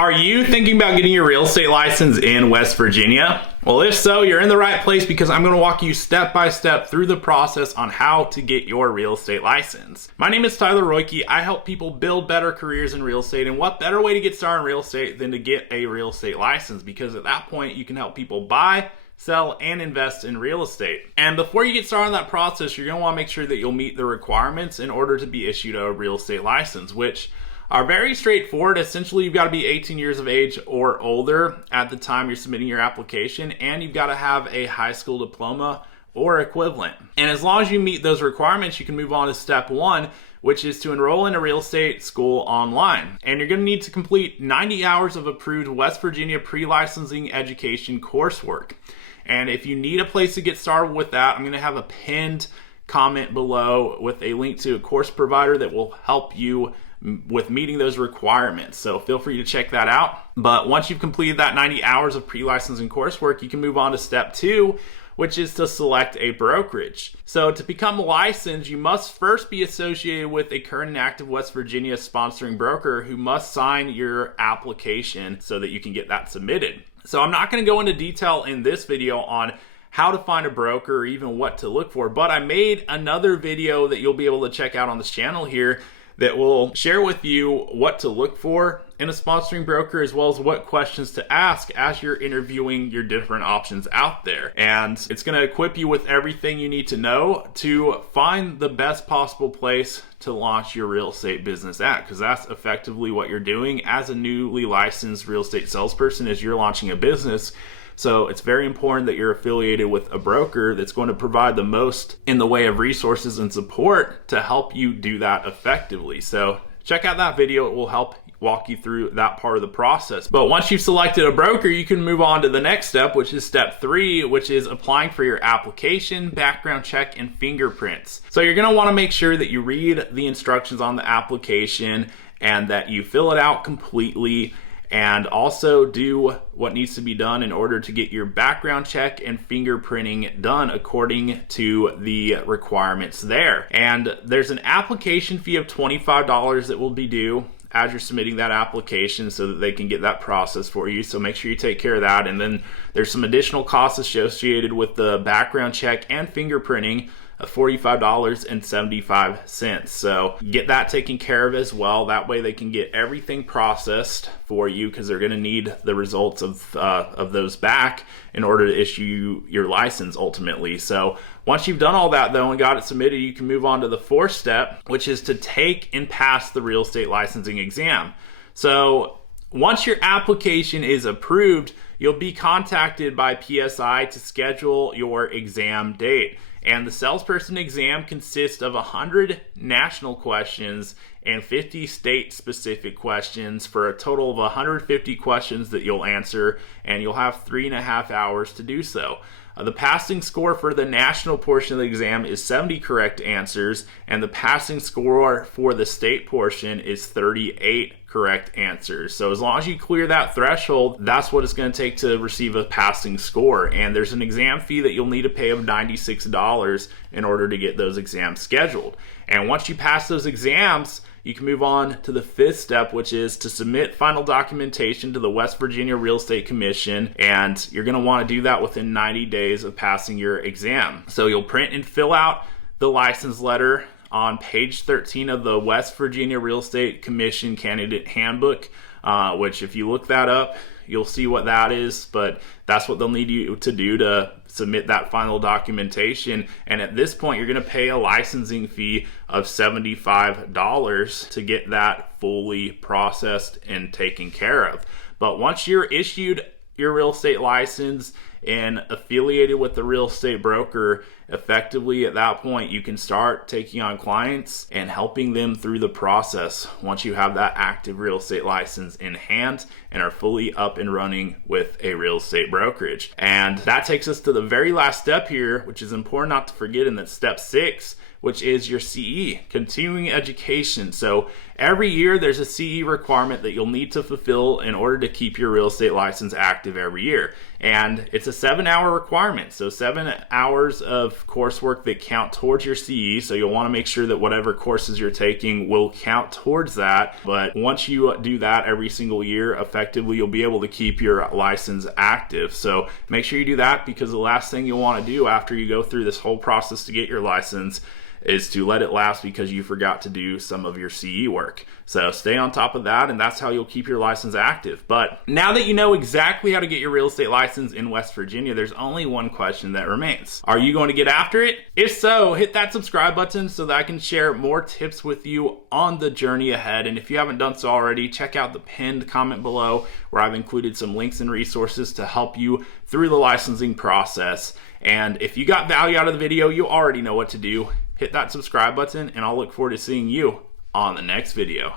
Are you thinking about getting your real estate license in West Virginia? Well, if so, you're in the right place because I'm going to walk you step by step through the process on how to get your real estate license. My name is Tyler Roicki. I help people build better careers in real estate, and what better way to get started in real estate than to get a real estate license, because at that point you can help people buy, sell, and invest in real estate. And before you get started on that process, you're going to want to make sure that you'll meet the requirements in order to be issued a real estate license, which are very straightforward. Essentially, you've got to be 18 years of age or older at the time you're submitting your application, and you've got to have a high school diploma or equivalent. And as long as you meet those requirements, you can move on to step one, which is to enroll in a real estate school online. And you're going to need to complete 90 hours of approved West Virginia pre-licensing education coursework. And if you need a place to get started with that, I'm going to have a pinned comment below with a link to a course provider that will help you with meeting those requirements. So feel free to check that out. But once you've completed that 90 hours of pre-licensing coursework, you can move on to step two, which is to select a brokerage. So to become licensed, you must first be associated with a current and active West Virginia sponsoring broker who must sign your application so that you can get that submitted. So I'm not going to go into detail in this video on how to find a broker or even what to look for, but I made another video that you'll be able to check out on this channel here that will share with you what to look for in a sponsoring broker, as well as what questions to ask as you're interviewing your different options out there. And it's going to equip you with everything you need to know to find the best possible place to launch your real estate business at, because that's effectively what you're doing as a newly licensed real estate salesperson, is you're launching a business. So it's very important that you're affiliated with a broker that's going to provide the most in the way of resources and support to help you do that effectively. So check out that video. It will help walk you through that part of the process. But once you've selected a broker, you can move on to the next step, which is step three, which is applying for your application, background check, and fingerprints. So you're going to want to make sure that you read the instructions on the application and that you fill it out completely, and also do what needs to be done in order to get your background check and fingerprinting done according to the requirements there. And there's an application fee of $25 that will be due as you're submitting that application so that they can get that process for you. So make sure you take care of that. And then there's some additional costs associated with the background check and fingerprinting of $45.75. So get that taken care of as well. That way they can get everything processed for you, because they're going to need the results of those back in order to issue your license ultimately. So once you've done all that though and got it submitted, you can move on to the fourth step, which is to take and pass the real estate licensing exam. So once your application is approved, you'll be contacted by PSI to schedule your exam date. And the salesperson exam consists of 100 national questions and 50 state-specific questions for a total of 150 questions that you'll answer, and you'll have 3.5 hours to do so. The passing score for the national portion of the exam is 70 correct answers, and the passing score for the state portion is 38 correct answers. So as long as you clear that threshold, that's what it's going to take to receive a passing score. And there's an exam fee that you'll need to pay of $96 in order to get those exams scheduled. And once you pass those exams, you can move on to the fifth step, which is to submit final documentation to the West Virginia Real Estate Commission. And you're going to want to do that within 90 days of passing your exam. So you'll print and fill out the license letter on page 13 of the West Virginia Real Estate Commission Candidate Handbook, which if you look that up, you'll see what that is, but that's what they'll need you to do to submit that final documentation. And at this point, you're going to pay a licensing fee of $75 to get that fully processed and taken care of. But once you're issued your real estate license and affiliated with the real estate broker, effectively at that point you can start taking on clients and helping them through the process once you have that active real estate license in hand and are fully up and running with a real estate brokerage. And that takes us to the very last step here, which is important not to forget, and that's step 6, which is your CE, continuing education. So every year there's a CE requirement that you'll need to fulfill in order to keep your real estate license active every year. And it's a 7-hour requirement. So 7 hours of coursework that count towards your CE. So you'll want to make sure that whatever courses you're taking will count towards that. But once you do that every single year, effectively, you'll be able to keep your license active. So make sure you do that, because the last thing you'll want to do after you go through this whole process to get your license is to let it lapse because you forgot to do some of your CE work. So stay on top of that, and that's how you'll keep your license active. But now that you know exactly how to get your real estate license in West Virginia, there's only one question that remains. Are you going to get after it? If so, hit that subscribe button so that I can share more tips with you on the journey ahead. And if you haven't done so already, check out the pinned comment below where I've included some links and resources to help you through the licensing process. And if you got value out of the video, you already know what to do. Hit that subscribe button, and I'll look forward to seeing you on the next video.